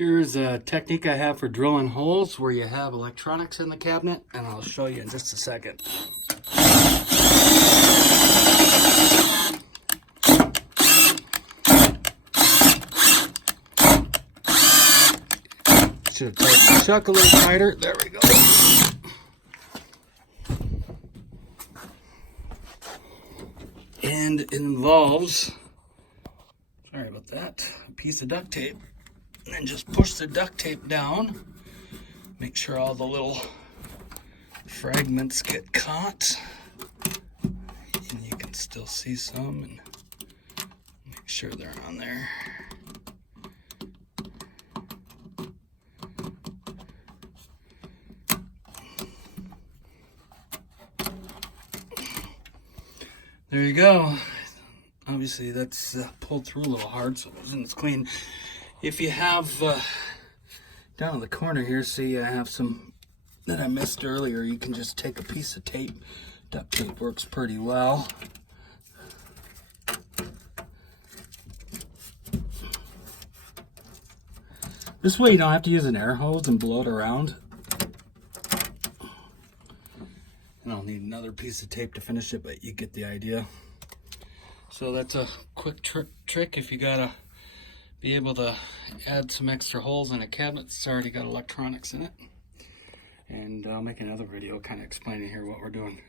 Here's a technique I have for drilling holes where you have electronics in the cabinet, and I'll show you in just a second. Should tighten the chuck a little tighter. There we go. And it involves, sorry about that, a piece of duct tape. And then just push the duct tape down. Make sure all the little fragments get caught. And you can still see some, and make sure they're on there. There you go. Obviously that's pulled through a little hard, so it's clean. If you have down in the corner here, see I have some that I missed earlier, you can just take a piece of tape. Duct tape works pretty well. This way you don't have to use an air hose and blow it around. And I'll need another piece of tape to finish it, but you get the idea. So that's a quick trick if you gotta be able to add some extra holes in a cabinet that's already got electronics in it. And I'll make another video kind of explaining here what we're doing.